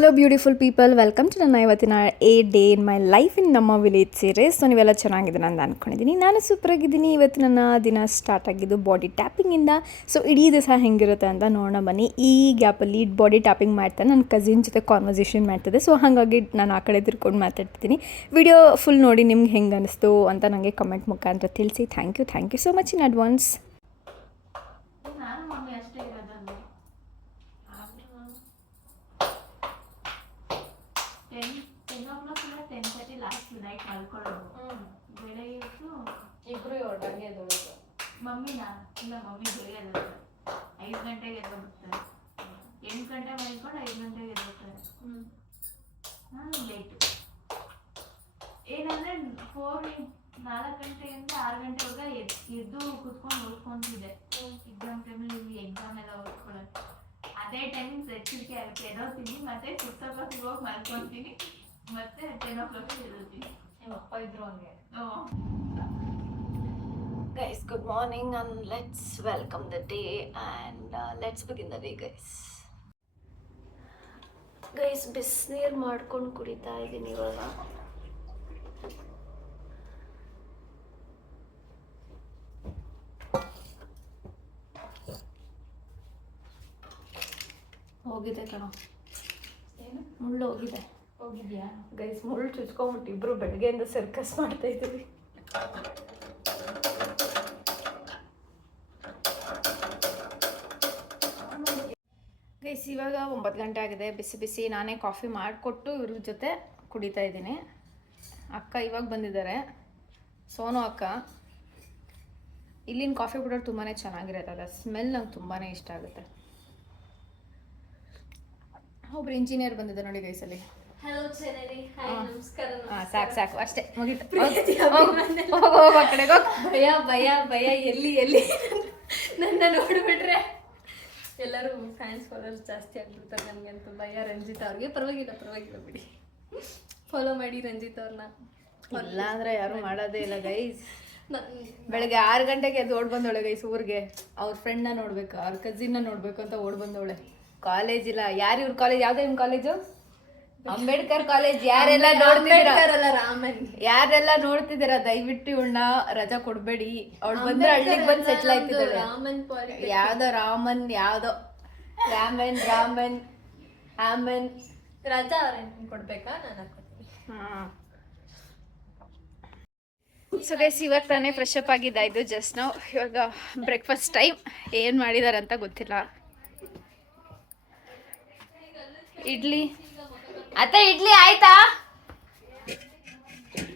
Hello beautiful people, welcome to ನನ್ನ ಇವತ್ತಿನ day in my life in ನಮ್ಮ village series. So ನೀವೆಲ್ಲ ಚೆನ್ನಾಗಿದೆ ಅಂತ ಅಂದ್ಕೊಂಡಿದ್ದೀನಿ. ನಾನು ಸೂಪರಾಗಿದ್ದೀನಿ. ಇವತ್ತು ನನ್ನ ದಿನ ಸ್ಟಾರ್ಟ್ ಆಗಿದ್ದು ಬಾಡಿ ಟ್ಯಾಪಿಂಗಿಂದ. ಸೊ ಇಡೀ ದಿವಸ ಹೆಂಗಿರುತ್ತೆ ಅಂತ ನೋಡೋಣ ಬನ್ನಿ. ಈ ಗ್ಯಾಪಲ್ಲಿ ಬಾಡಿ ಟ್ಯಾಪಿಂಗ್ ಮಾಡ್ತಾನೆ ನನ್ನ ಕಸಿನ್ ಜೊತೆ ಕಾನ್ವರ್ಸೇಷನ್ ಮಾಡ್ತಿದ್ದೆ. ಸೊ ಹಾಗಾಗಿ ನಾನು ಆ ಕಡೆ ತಿರ್ಕೊಂಡು ಮಾತಾಡ್ತಿದ್ದೀನಿ. ವಿಡಿಯೋ ಫುಲ್ ನೋಡಿ ನಿಮ್ಗೆ ಹೆಂಗೆ ಅನಿಸ್ತು ಅಂತ ನನಗೆ ಕಮೆಂಟ್ ಮುಖಾಂತರ ತಿಳಿಸಿ. Thank you so much in advance. ಮಮ್ಮಿನಾ ಇಲ್ಲ, ಮಮ್ಮಿ ಬೇಗ ಎದ್ದೇಳ್ತಾರೆ. 5 ಗಂಟೆಗೆ ಎದ್ದೇಳ್ತಾರೆ. 8 ಗಂಟೆ ಮಲ್ಕೊಂಡು 5 ಗಂಟೆಗೆ ಎದ್ದೇಳ್ತಾರೆ. ನಾನು ಲೇಟು. ಏನಂದ್ರೆ 4 ಗಂಟೆಯಿಂದ 6 ಗಂಟೆವರೆಗೆ ಎದ್ದು ಕುತ್ಕೊಂಡು ಓದ್ಕೊಂತಿದ್ದೆ. ಎಕ್ಸಾಮ್ ಟೈಮಲ್ಲಿ ಇಲ್ಲಿ ಎಕ್ಸಾಮ್ ಎಲ್ಲ ಓದ್ಕೊಳ್ಳೋದು. ಅದೇ ಟೈಮಿಂಗ್ ಎಚ್ಚರಿಕೆ ಆಗುತ್ತೆ. ಎದೋತೀನಿ, ಮತ್ತೆ 6 o'clock ಹೋಗಿ ಮಲ್ಕೊತೀನಿ, ಮತ್ತೆ 10 o'clock ಎದೋತೀನಿ. ನಿಮ್ಮ ಅಪ್ಪ ಇದ್ರು ಹಂಗೆ. Guys, good morning and let's welcome the day and let's begin the day, guys. ಬಿಸಿನೀರು ಮಾಡ್ಕೊಂಡು ಕುಡಿತಾ ಇದ್ದೀನಿ ಇವಾಗ. ಹೋಗಿದೆ ಕಣ, ಏನು ಮುಳ್ಳು ಹೋಗಿದ್ಯಾ ಗೈಸ್? ಮುಳ್ಳು ಚುಚ್ಕೊಂಬಿಟ್ಟು ಇಬ್ರು ಬೆಳಗ್ಗೆಯಿಂದ ಸರ್ಕಸ್ ಮಾಡ್ತಾ ಇದ್ದೀವಿ. ಗೈಸ್ ಇವಾಗ 9 ಗಂಟೆ ಆಗಿದೆ. ಬಿಸಿ ನಾನೇ ಕಾಫಿ ಮಾಡಿಕೊಟ್ಟು ಇವ್ರ ಜೊತೆ ಕುಡಿತಾ ಇದ್ದೀನಿ. ಅಕ್ಕ ಇವಾಗ ಬಂದಿದ್ದಾರೆ, ಸೋನು ಅಕ್ಕ. ಇಲ್ಲಿನ ಕಾಫಿ ಕುಡಿಯೋದು ತುಂಬಾ ಚೆನ್ನಾಗಿರುತ್ತೆ. ಸ್ಮೆಲ್ ನಂಗೆ ತುಂಬಾ ಇಷ್ಟ ಆಗುತ್ತೆ. ಒಬ್ರು ಇಂಜಿನಿಯರ್ ಬಂದಿದ್ದಾರೆ ನೋಡಿ ಗೈಸಲ್ಲಿ. ಸಾಕು ಅಷ್ಟೇ, ಮುಗೀತು. ಹೋಗೋ ಕಡೆಗೆ ಭಯ ಎಲ್ಲಿ ನನ್ನ ನೋಡ್ಬಿಟ್ರೆ ಎಲ್ಲರೂ ಫ್ಯಾನ್ಸ್ ಫಾಲೋವರ್ಸ್ ಜಾಸ್ತಿ ಆಗ್ಬಿಡ್ತಾರೆ. ನನಗೆ ಅಂತ ಭಯ. ರಂಜಿತ್ ಅವ್ರಿಗೆ ಪರವಾಗಿಲ್ಲ ಬಿಡಿ, ಫಾಲೋ ಮಾಡಿ ರಂಜಿತ್ ಅವ್ರನ್ನ. ಇಲ್ಲ ಅಂದ್ರೆ ಯಾರು ಮಾಡೋದೇ ಇಲ್ಲ ಗೈಸ್. ಬೆಳಗ್ಗೆ 6 ಗಂಟೆಗೆ ಎದ್ದು ಓಡ್ ಬಂದವಳೆ ಗೈಸ್ ಊರಿಗೆ. ಅವ್ರ ಫ್ರೆಂಡ್ನ ನೋಡ್ಬೇಕು, ಅವ್ರ ಕಸಿನ್ನ ನೋಡ್ಬೇಕು ಅಂತ ಓಡ್ ಬಂದವಳೆ. ಕಾಲೇಜ್ ಇಲ್ಲ. ಯಾರು ಇವ್ರ ಕಾಲೇಜ್? ಯಾವ್ದು ನಿಮ್ಮ ಕಾಲೇಜು? ಅಂಬೇಡ್ಕರ್ ಕಾಲೇಜ್. ಯಾರೆಲ್ಲ ನೋಡ್ತಿದ್ದೀರಾ ದಯವಿಟ್ಟು ಇವಳನ್ನ ರಜಾ ಕೊಡ್ಬೇಡಿ. ಅವಳು ಬಂದ್ರೆ ಹಳ್ಳಿಗೆ ಬಂದು ಸೆಟ್ಲ್ ಆಯ್ತಿದ್ದಾಳೆ. ಯಾವ್ದೋ ರಾಮನ್ ರಜಾ ಕೊಡ್ಬೇಕಾ? ನಾನು ಸೊ ಗೈಸ್ ಇವಾಗ ತಾನೇ ಫ್ರೆಶ್ ಅಪ್ ಆಗಿದ್ದಾಯ್ತು ಜಸ್ಟ್ ನಾವು. ಇವಾಗ ಬ್ರೇಕ್ಫಾಸ್ಟ್ ಟೈಮ್. ಏನು ಮಾಡಿದಾರೆ ಅಂತ ಗೊತ್ತಿಲ್ಲ. ಇಡ್ಲಿ ಆಯ್ತಾ?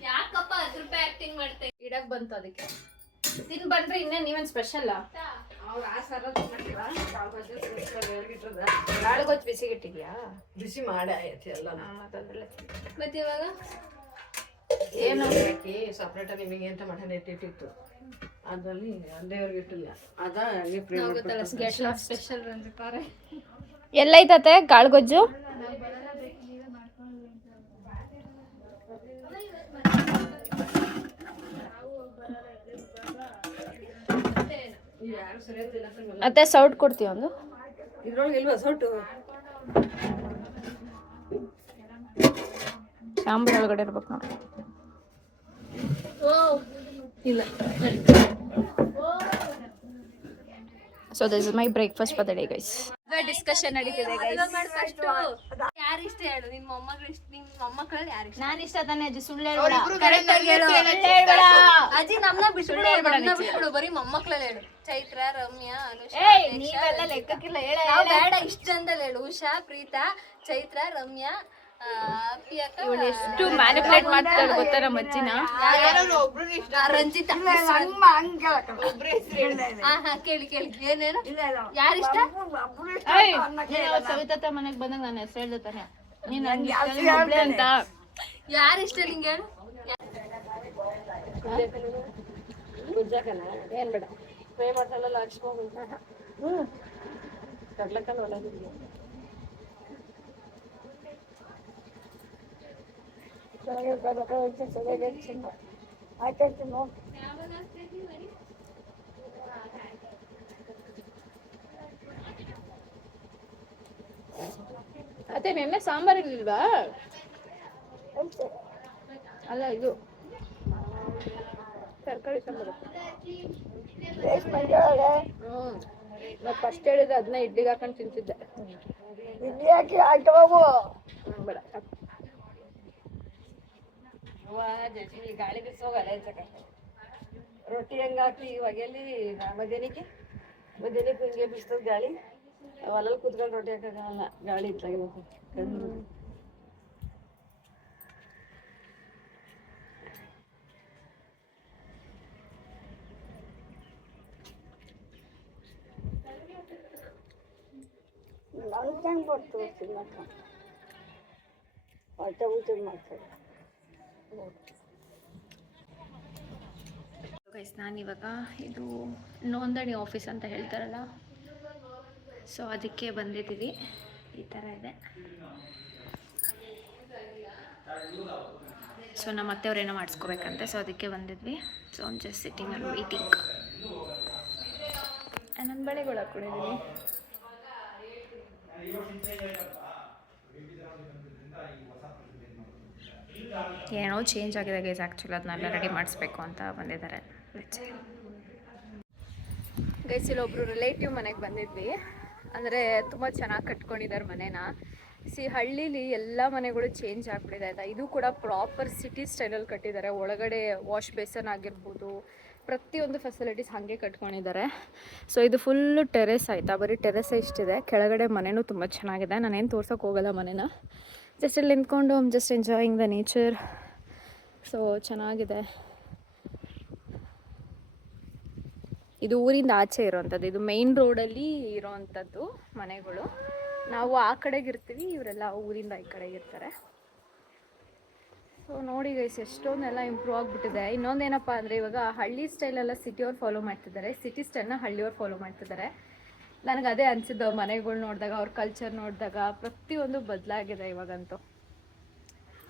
ಯಾಕಪ್ಪ 10 ರೂಪಾಯಿ ಆಕ್ಟಿಂಗ್ ಮಾಡ್ತೆ? ಇಡಕ್ ಬಂತು ಅದಕ್ಕೆ. ತಿನ್ ಬನ್ರಿ. ಇನ್ನೇನು ನೀವೇನು ಸ್ಪೆಷಲ್? ಕಾಳುಗೊಜ್ಜು ಬಿಸಿಗಿಟ್ಟಿದ್ಯಾ? ಬಿಸಿ ಮಾಡಿ ಆಯ್ತು ಎಲ್ಲ. ಮತ್ತೆ ಇವಾಗ ಏನು ಹಾಕಿ ಸಪ್ರೇಟ್ ನಿಮಗೆ ಅಂತ ಮಟನ್ ಎತ್ತಿಟ್ಟಿತ್ತು, ಅದರಲ್ಲಿ ದೇವ್ರಿಗೆ ಇಟ್ಟಿಲ್ಲ. ಅದ ಸ್ಪೆಷಲ್ ರಂಜಿತಾರೆ. ಎಲ್ಲೈತತೆ ಕಾಳುಗೊಜ್ಜು? ಅತ್ತೆ ಸೌಟ್ ಕೊಡ್ತೀವಿ ಒಂದು. ಇದ್ರೊಳಗೆ ಇಲ್ವಾ ಸೊಟ್ಟು? ಸಾಂಬಾರ್ ಒಳಗಡೆ ಇರ್ಬೇಕು ನೋಡಿ. ಇಲ್ಲ. So this is my breakfast for the day guys. Discussion ನಡೀತಿದೆ ಗೈಸ್. ಯಾರು ಇಷ್ಟ ಹೇಳು? ನಿಮ್ಮ ಮೊಮ್ಮಗಳು ಇಷ್ಟ? ನಿಮ್ಮ ಮೊಮ್ಮಕ್ಕಳಲ್ಲಿ ಯಾರು ಇಷ್ಟ? ನಾನು ಇಷ್ಟ ತಾನೇ ಅಜ್ಜಿ, ಸುಳ್ಳು ಹೇಳ್ಬೇಡ. ಅಜ್ಜಿ ನಮ್ಮನ್ನ ಬಿಟ್ಬಿಡು, ಬರೀ ಮೊಮ್ಮಕ್ಕಳಲ್ಲಿ ಹೇಳು. ಚೈತ್ರ, ರಮ್ಯಾ, ಅನುಷಾ. ನೀವೆಲ್ಲ ಲೆಕ್ಕಕ್ಕಿಲ್ಲ, ಹೇಳ. ಬೇಡ, ಇಷ್ಟ ಅಂತ ಹೇಳು. ಉಷಾ, ಪ್ರೀತಾ, ಚೈತ್ರ, ರಮ್ಯಾ, ಎಷ್ಟು ಮ್ಯಾನಿಪುಲೇಟ್ ಮಾಡ್ತಾಳೆ ಗೊತ್ತಾ ನಮ್ಮ ಅಜ್ಜಿನ. ರಂಜಿತ. ಕೇಳಿ ಏನೇನು ಯಾರಿಷ್ಟ? ಸವಿತಾ ಮನೆಗೆ ಬಂದಾಗ ನಾನು ಹೆಸರು ಹೇಳ್ದೆ ತಾನೆ ನೀನು ಅಂತ. ಯಾರಿಷ್ಟ ನಿಂಗೆ ಹೇಳು? ಏನ್ ಬೇಡ, ಪೇ ಮಸಾಲೆಲ್ಲ ಹಾಕ್ಸ್ಕೊಂಡು ಕಡ್ಲೆಕಾಳು ಒಳಗಿದ್ಯಾ? ಆಯ್ತಾಯ್ತು ನೋಡಿ. ಮತ್ತೆ ನೆನ್ನೆ ಸಾಂಬಾರ್ ಇರ್ಲಿಲ್ವಾ? ಅಲ್ಲ ಇದು ತರಕಾರಿ ಸಾಂಬಾರು. ನಾನು ಫಸ್ಟ್ ಹೇಳಿದ್ರೆ ಅದನ್ನ ಇಡ್ಲಿಗೆ ಹಾಕೊಂಡು ತಿಂತಿದ್ದೆ. ಇಲ್ಲಿ ಹಾಕಿ ಆಯ್ತು ಬಾಬು. ಬೇಡ ಗಾಳಿ ಬಿಸೋಗಲ್ಲ ರೊಟ್ಟಿ ಹೆಂಗೆ ಹಾಕಿ ಇವಾಗ ಎಲ್ಲಿ ಮಧ್ಯಾಹ್ನಕ್ಕೆ ಹಿಂಗೆ ಬಿಸ್ತದ ಗಾಳಿ. ಹೊಲಲ್ಲಿ ಕೂತ್ಕೊಂಡು ರೊಟ್ಟಿ ಹಾಕೋಕ್ಕಾಗಲ್ಲ, ಗಾಳಿ ಇತ್ತಾಗಿರ್ಬೇಕು. ಗೈಸ್ ನಾನಿವಾಗ ಇದು ನೋಂದಣಿ ಆಫೀಸ್ ಅಂತ ಹೇಳ್ತಾರಲ್ಲ, ಸೊ ಅದಕ್ಕೆ ಬಂದಿದ್ದೀವಿ. ಈ ಥರ ಇದೆ. ಸೊ ನಮ್ಮ ಅತ್ತೆಯವ್ರೇನೋ ಮಾಡಿಸ್ಕೋಬೇಕಂತೆ, ಸೊ ಅದಕ್ಕೆ ಬಂದಿದ್ವಿ. So I am just sitting and waiting. ನನ್ನ ಬಳೆಗಳು ಹಾಕ್ಕೊಂಡಿದ್ದೀನಿ. ಏನೋ ಚೇಂಜ್ ಆಗಿದೆ ಗೈಸ್, ಆ್ಯಕ್ಚುಲಿ ಅದನ್ನೆಲ್ಲ ರೆಡಿ ಮಾಡಿಸ್ಬೇಕು ಅಂತ ಬಂದಿದ್ದಾರೆ. ಗೈಸ್ ಇಲ್ಲೊಬ್ರು ರಿಲೇಟಿವ್ ಮನೆಗೆ ಬಂದಿದ್ವಿ. ಅಂದರೆ ತುಂಬ ಚೆನ್ನಾಗಿ ಕಟ್ಕೊಂಡಿದ್ದಾರೆ ಮನೇನ. ಹಳ್ಳೀಲಿ ಎಲ್ಲ ಮನೆಗಳು ಚೇಂಜ್ ಆಗಿಬಿಟ್ಟಿದೆ ಆಯಿತಾ. ಇದು ಕೂಡ ಪ್ರಾಪರ್ ಸಿಟಿ ಸ್ಟೈಲಲ್ಲಿ ಕಟ್ಟಿದ್ದಾರೆ. ಒಳಗಡೆ ವಾಶ್ ಬೇಸನ್ ಆಗಿರ್ಬೋದು, ಪ್ರತಿಯೊಂದು ಫೆಸಿಲಿಟೀಸ್ ಹಾಗೆ ಕಟ್ಕೊಂಡಿದ್ದಾರೆ. ಸೊ ಇದು ಫುಲ್ಲು ಟೆರೆಸ್ ಆಯಿತಾ, ಬರೀ ಟೆರೆಸ್ಸೇ ಇಷ್ಟಿದೆ. ಕೆಳಗಡೆ ಮನೆಯೂ ತುಂಬ ಚೆನ್ನಾಗಿದೆ. ನಾನೇನು ತೋರ್ಸೋಕೆ ಹೋಗಲ್ಲ ಮನೇನ, ಜಸ್ಟ್ ಇಲ್ಲಿ ನಿಂತ್ಕೊಂಡು just enjoying the nature. So ಚೆನ್ನಾಗಿದೆ. ಇದು ಊರಿಂದ ಆಚೆ ಇರೋವಂಥದ್ದು, ಇದು ಮೇಯ್ನ್ ರೋಡಲ್ಲಿ ಇರೋವಂಥದ್ದು ಮನೆಗಳು. ನಾವು ಆ ಕಡೆಗೆ ಇರ್ತೀವಿ, ಇವರೆಲ್ಲ ಊರಿಂದ ಈ ಕಡೆಗೆ ಇರ್ತಾರೆ. ಸೊ ನೋಡಿ ಗೈಸ್, ಎಷ್ಟೊಂದೆಲ್ಲ ಇಂಪ್ರೂವ್ ಆಗಿಬಿಟ್ಟಿದೆ. ಇನ್ನೊಂದೇನಪ್ಪ ಅಂದರೆ ಇವಾಗ ಹಳ್ಳಿ ಸ್ಟೈಲೆಲ್ಲ ಸಿಟಿಯವ್ರು ಫಾಲೋ ಮಾಡ್ತಿದ್ದಾರೆ, ಸಿಟಿ ಸ್ಟೈಲ್ನ ಹಳ್ಳಿಯವ್ರು ಫಾಲೋ ಮಾಡ್ತಿದ್ದಾರೆ. ನನಗೆ ಅದೇ ಅನಿಸಿದ್ದು ಮನೆಗಳು ನೋಡಿದಾಗ, ಅವ್ರ ಕಲ್ಚರ್ ನೋಡಿದಾಗ ಪ್ರತಿಯೊಂದು ಬದಲಾಗಿದೆ ಇವಾಗಂತೂ.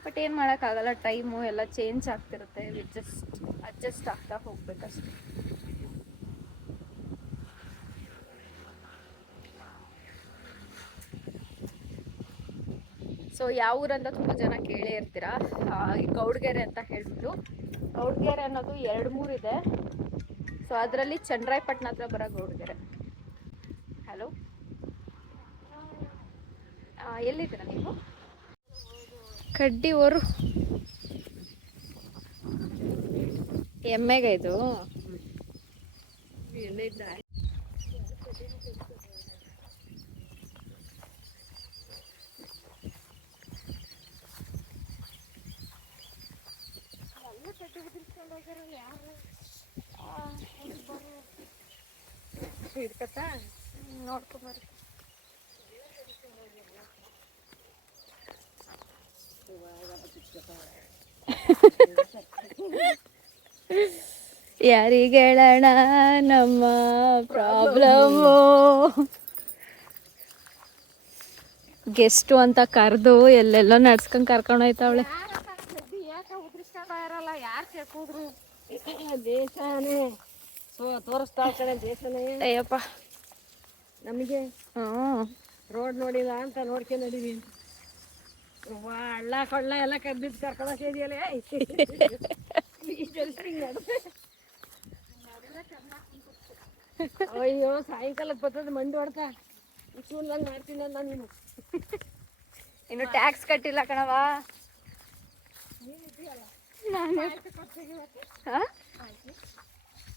ಬಟ್ ಏನು ಮಾಡೋಕ್ಕಾಗಲ್ಲ, ಟೈಮು ಎಲ್ಲ ಚೇಂಜ್ ಆಗ್ತಿರುತ್ತೆ. ಅಡ್ಜಸ್ಟ್ ಆಗ್ತಾ ಹೋಗ್ಬೇಕಷ್ಟೆ. ಸೊ ಯಾವ ಊರಂತ ತುಂಬ ಜನ ಕೇಳೇ ಇರ್ತೀರಾ, ಗೌಡ್ಗೆರೆ ಅಂತ ಹೇಳ್ಬಿಟ್ಟು. ಗೌಡ್ಗೆರೆ ಅನ್ನೋದು 2-3 ಇದೆ. ಸೊ ಅದರಲ್ಲಿ ಚನ್ನರಾಯಪಟ್ಟಣ ಹತ್ರ ಬರೋ ಗೌಡ್ಗೆರೆ. ಹಲೋ, ಎಲ್ಲಿದ್ದೀರಾ ನೀವು? ಕಡ್ಡಿ ಊರು ಎಮ್ಮೆಗೆ ಇದು ಹಿಡ್ಕತ್ತಾ ನೋಡ್ಕೊಂಬರ್ರಿ. ಯಾರಿಗೆ ಹೇಳೋಣ ನಮ್ಮ ಪ್ರಾಬ್ಲಮ್ಮು? ಗೆಸ್ಟು ಅಂತ ಕರೆದು ಎಲ್ಲೆಲ್ಲೋ ನಡ್ಸ್ಕೊಂಡು ಕರ್ಕೊಂಡು ಹೋಯ್ತಾವಳೆ. ದೇಶನೇ ತೋರಿಸ್ತಾ ಕಡೆ ದೇಶನೇ. ಅಯ್ಯಪ್ಪ, ನಮಗೆ ರೋಡ್ ನೋಡಿಲ್ಲ ಅಂತ ನೋಡ್ಕೊಂಡು ನಡೀವಿ. ಹಳ್ಳ ಕೊಳ್ಳ ಎಲ್ಲ ಕಬ್ಬಿದ್ದು ಕರ್ಕೊಳಕ್ಕೆ ಇದೆಯಲ್ಲ. ಅಯ್ಯೋ ಸಾಯಂಕಾಲಕ್ಕೆ ಬರ್ತದೆ ಮಂಡಿ ಹೊಡ್ತಾ ಇಷ್ಟೊಂದಂಗೆ ಮಾಡ್ತೀನಿ ನಾನು. ನೀನು ಇನ್ನು ಟ್ಯಾಕ್ಸ್ ಕಟ್ಟಿಲ್ಲ ಕಣವಾ.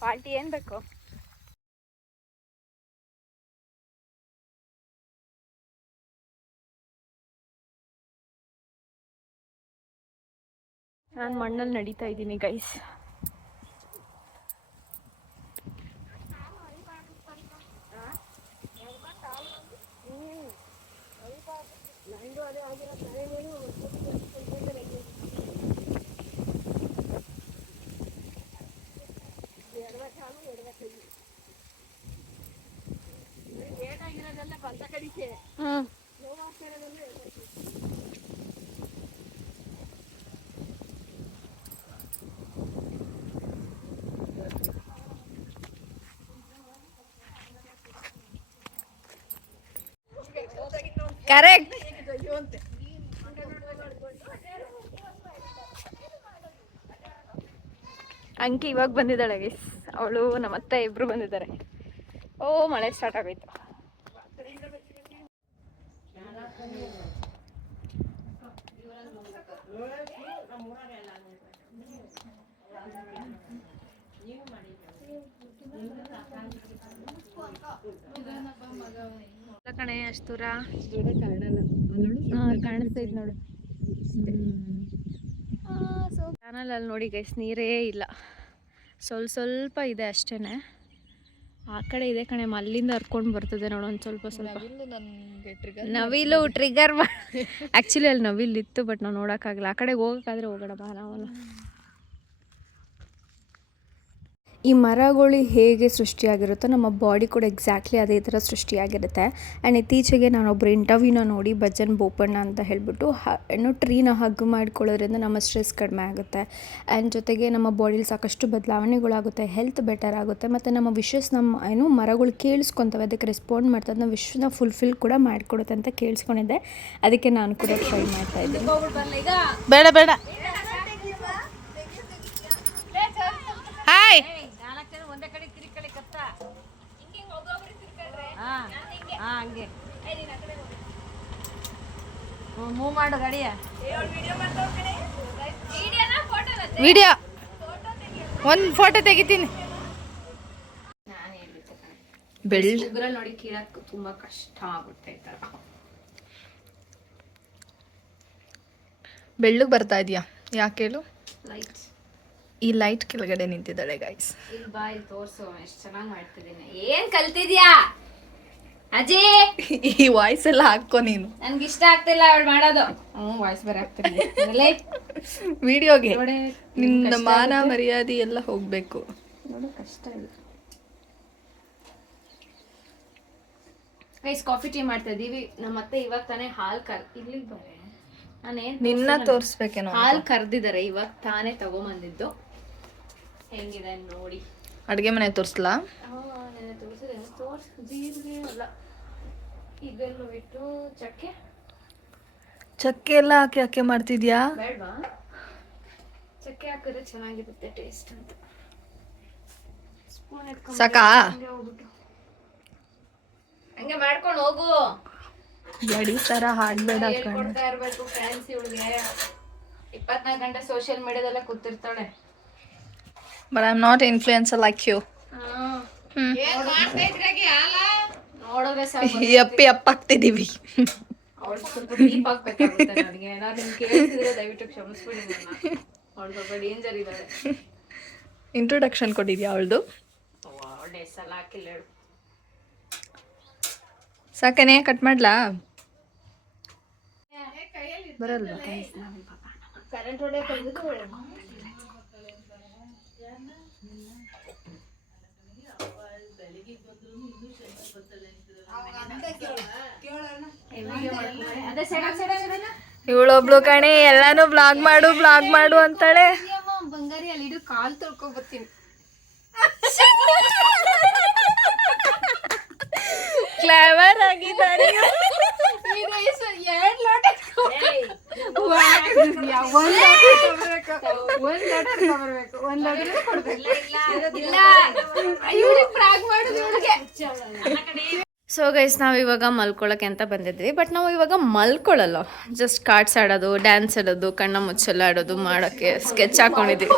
ಪಾರ್ಟಿ ಏನು ಬೇಕು? ನಾನು ಮಣ್ಣಲ್ಲಿ ನಡೀತಾ ಇದ್ದೀನಿ ಗೈಸ್. ಕರೆಕ್ಟ್. ಅಂಕಿ ಇವಾಗ ಬಂದಿದ್ದಾಳೆ ಗೈಸ್, ಅವಳು ನಮ್ಮತ್ತೆ ಇಬ್ರು ಬಂದಿದ್ದಾರೆ. ಓ ಮಳೆ ಸ್ಟಾರ್ಟ್ ಆಗೋಯ್ತು. ಕಣೆ ಅಷ್ಟು ದೂರ ಕಾಣಿಸ್ತೈತೆ ನೋಡು. ಸೊ ಚಾನಲಲ್ಲಿ ನೋಡಿ ಗೈಸ್ ನೀರೇ ಇಲ್ಲ, ಸ್ವಲ್ಪ ಇದೆ ಅಷ್ಟೇ. ಆ ಕಡೆ ಇದೆ ಕಣೆ, ಅಲ್ಲಿಂದ ಹರ್ಕೊಂಡು ಬರ್ತದೆ ನೋಡು ಒಂದು ಸ್ವಲ್ಪ. ನವಿಲು ಟ್ರಿಗರ್ ಆ್ಯಕ್ಚುಲಿ ಅಲ್ಲಿ ನವಿಲಿತ್ತು, ಬಟ್ ನಾವು ನೋಡೋಕ್ಕಾಗಲ್ಲ. ಆ ಕಡೆಗೆ ಹೋಗೋಕ್ಕಾದ್ರೆ ಹೋಗೋಣ ಬಾ ನಾವಲ್ಲ. ಈ ಮರಗಳು ಹೇಗೆ ಸೃಷ್ಟಿಯಾಗಿರುತ್ತೋ ನಮ್ಮ ಬಾಡಿ ಕೂಡ ಎಕ್ಸಾಕ್ಟ್ಲಿ ಅದೇ ಥರ ಸೃಷ್ಟಿಯಾಗಿರುತ್ತೆ. ಆ್ಯಂಡ್ ಇತ್ತೀಚೆಗೆ ನಾನೊಬ್ಬರು ಇಂಟರ್ವ್ಯೂನ ನೋಡಿ, ಭಜನ್ ಬೋಪಣ್ಣ ಅಂತ ಹೇಳಿಬಿಟ್ಟು ಟ್ರೀನ ಹಗ್ ಮಾಡ್ಕೊಳ್ಳೋದ್ರಿಂದ ನಮ್ಮ ಸ್ಟ್ರೆಸ್ ಕಡಿಮೆ ಆಗುತ್ತೆ. ಆ್ಯಂಡ್ ಜೊತೆಗೆ ನಮ್ಮ ಬಾಡಿಲಿ ಸಾಕಷ್ಟು ಬದಲಾವಣೆಗಳಾಗುತ್ತೆ, ಹೆಲ್ತ್ ಬೆಟರ್ ಆಗುತ್ತೆ, ಮತ್ತು ನಮ್ಮ ವಿಶಸ್ ಮರಗಳು ಕೇಳಿಸ್ಕೊತವೆ, ಅದಕ್ಕೆ ರೆಸ್ಪಾಂಡ್ ಮಾಡ್ತದೆ, ನಮ್ಮ ವಿಶ್ನ ಫುಲ್ಫಿಲ್ ಕೂಡ ಮಾಡಿಕೊಡುತ್ತೆ ಅಂತ ಕೇಳಿಸ್ಕೊಂಡಿದ್ದೆ. ಅದಕ್ಕೆ ನಾನು ಕೂಡ ಟ್ರೈ ಮಾಡ್ತಾ ಇದ್ದೀನಿ. ಬೇಡ ಹಾಯ್ ಹಂಗೆ ಮೂವ್ ಮಾಡು ಗಾಡಿಯ. ವಿಡಿಯೋ ಒಂದು ಫೋಟೋ ತೆಗಿತೀನಿ. ಉಗ್ರಲ್ಲಿ ನೋಡಿ ಕೀಳಕ್ಕೆ ತುಂಬಾ ಕಷ್ಟ ಆಗುತ್ತೆ. ಈ ತರ ಬೆಳ್ಳಗೆ ಬರ್ತಾ ಇದೆಯಾ? ಯಾಕೆ ಹೇಳು? ಲೈಟ್ ಈ ಲೈಟ್ ಕೆಳಗಡೆ ನಿಂತಿದ್ದಾಳೆ ಗೈಸ್. ಇಲ್ಲಿ ಬಾಯ್ ತೋರ್ಸು, ಎಷ್ಟು ಚೆನ್ನಾಗಿ ಮಾಡ್ತಿದ್ದೀನಿ. ಏನ್ ಕಲ್ತಿದ್ಯಾ ಅಜಿ? ಈ ವಾಯ್ಸ್ ಎಲ್ಲ ಹಾಕೋ ನೀನು. ನನ್ಗೆ ಇಷ್ಟ ಆಗ್ತಿಲ್ಲ ಅವಳು ಮಾಡೋದು. ವಾಯ್ಸ್ ಬೇರೆ ಆಗ್ತಿಲ್ಲ ವಿಡಿಯೋಗೆ. ನಿನ್ನ ಮಾನ ಮರ್ಯಾದೆ ಎಲ್ಲ ಹೋಗ್ಬೇಕು ನೋಡು, ಕಷ್ಟ ಇಲ್ಲ. ಗೈಸ್ ಕಾಫಿ ಟೀ ಮಾಡ್ತಾ ಇದೀವಿ. ನಮ್ಮತ್ತೆ ಇವಾಗ ತಾನೇ ಹಾಲ್ ಇಲ್ಲಿಗೆ ಬರೇ ನಿನ್ನ ತೋರಿಸ್ಬೇಕೇನೋ. ಹಾಲ್ ಕರ್ದಿದ್ದಾರೆ, ಇವಾಗ ತಾನೇ ತಗೊಂಬಂದಿದ್ದು. ಹೆಂಗಿದೆ ನೋಡಿ. ಅಡುಗೆ ಮನೆ ತೋರಿಸ್ಲಾ? ಜೀರಿಗೆ ಅಲ್ಲ, ಇದೆಲ್ಲ ಬಿಟ್ಟು ಚಕ್ಕೆ ಎಲ್ಲ ಹಾಕಿ ಯಾಕೆ ಮಾಡ್ತಿದ್ಯಾ? ಬೇಡವಾ? ಚಕ್ಕೆ ಹಾಕಿದ್ರೆ ಚೆನ್ನಾಗಿರುತ್ತೆ ಟೇಸ್ಟ್ ಅಂತ. ಸ್ಪೂನ್ ಎತ್ಕೊಂಡು ಸಾಕಾ? ಹಂಗೆ ಮಾಡ್ಕೊಂಡು ಹೋಗು. ಗಡಿ ತರ ಹಾಡ್ಬೇಡ. ಹೇಳ್ಕೊಡ್ತಾ ಇರ್ಬೇಕು ಫ್ಯಾನ್ಸಿ ಹುಡುಗಿ 24 ಗಂಟೆ ಸೋಷಿಯಲ್ ಮೀಡಿಯಾದಲ್ಲೇ ಕೂತಿರ್ತಾಳೆ. But I am not influencer like you. ನೋಡಿದ್ರೆ ಸಾಕು ಅಪ್ಪಿ ಅಪ್ಪಾಗ್ತಿದೀವಿ. ಅವಳು ಸ್ವಲ್ಪ ಡೀಪ್ ಆಗ್ಬೇಕಾಗುತ್ತೆ ನನಗೆ. ಏನಾದ್ರು ನಿಮ್ಗೆ ಕೇಳಿಸಿದ್ರೆ ದಯವಿಟ್ಟು ಕ್ಷಮಿಸ್ಬಿಡಿ ನನ್ನ. ಅವಳು ಸ್ವಲ್ಪ ಡೇಂಜರ್ ಇದ್ದಾಳೆ. ಇಂಟ್ರೊಡಕ್ಷನ್ ಕೊಟ್ಟಿದ್ಯಾ ಅವಳದು? ಒಳ್ಳೆ ಸಲ ಹಾಕಿಲ್ಲ ಹೇಳು. ಸಾಕನೆ ಕಟ್ ಮಾಡ್ಲಾ? ಬರಲ್ಲ ಕರೆಂಟ್ ಹೊಡೆ ಕಳೆದಿದ್ದು ಇವಳೊಬ್ಳು ಕಣೆ ಎಲ್ಲಾನು ಬ್ಲಾಗ್ ಮಾಡು ಅಂತಾಳೆ. ಬಂಗಾರಿ ಅಲ್ಲಿ ಇಡು, ಕಾಲ್ ತೊಳ್ಕೊಬರ್ತೀನಿ. ಕ್ಲೇವರ್ ಆಗಿದ್ದಾರೆ. ಸೊ ಗೈಸ್, ನಾವು ಇವಾಗ ಮಲ್ಕೊಳ್ಳೋಕೆ ಅಂತ ಬಂದಿದ್ವಿ. ಬಟ್ ನಾವು ಇವಾಗ ಮಲ್ಕೊಳ್ಳಲ್ಲ, ಜಸ್ಟ್ ಕಾರ್ಡ್ಸ್ ಆಡೋದು, ಡ್ಯಾನ್ಸ್ ಆಡೋದು, ಕಣ್ಣ ಮುಚ್ಚಲ್ಲ ಆಡೋದು ಮಾಡೋಕ್ಕೆ ಸ್ಕೆಚ್ ಹಾಕೊಂಡಿದ್ವಿ.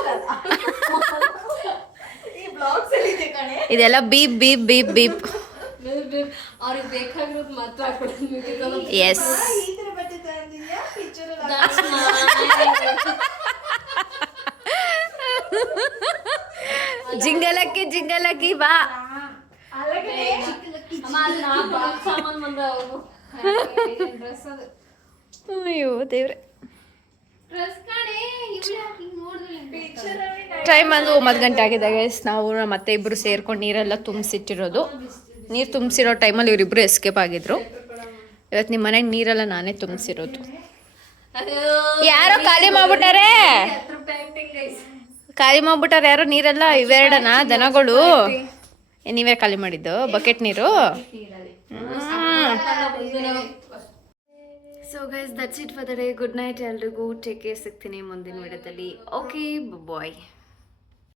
ಇದೆಲ್ಲ ಬೀಪ್ ಬೀಪ್ ಬೀಪ್ ಬೀಪ್. ಅವ್ರಿಗೆ ಬೇಕಾಗಿರೋದು ಮಾತ್ರ. ಎಸ್, ಜಿಂಗಲಕ್ಕಿ ಜಿಂಗಲಕ್ಕಿ ಬಾ. ಅಯ್ಯೋ ದೇವ್ರೆ. ಟೈಮ್ ಅಂದು 9 ಗಂಟೆ ಆಗಿದೆ ಗೈಸ್. ನಾವು ಮತ್ತೆ ಇಬ್ಬರು ಸೇರ್ಕೊಂಡು ನೀರೆಲ್ಲ ತುಂಬಿಸಿಟ್ಟಿರೋದು. ನೀರು ತುಂಬಿಸಿರೋ ಟೈಮಲ್ಲಿ ಇವರಿಬ್ಬರು ಎಸ್ಕೇಪ್ ಆಗಿದ್ರು. ಇವತ್ತು ನಿಮ್ಮ ಮನೆಗೆ ನೀರೆಲ್ಲ ನಾನೇ ತುಂಬಿಸಿರೋದು. ಯಾರೋ ಖಾಲಿ ಮಾಡ್ಬಿಟ್ಟಾರೆ ಯಾರೋ ನೀರೆಲ್ಲ. ಇವೆರಡನ ದನಗಳು ನೀವೇ ಖಾಲಿ ಮಾಡಿದ್ದು ಬಕೆಟ್ ನೀರು. So guys, that's it for the day. Good night ಎಲ್ರಿಗೂ. Take care. ಸಿಗ್ತೀನಿ ಮುಂದಿನ ವಿಡಿಯೋದಲ್ಲಿ. ಓಕೆ, ಬಾಯ್.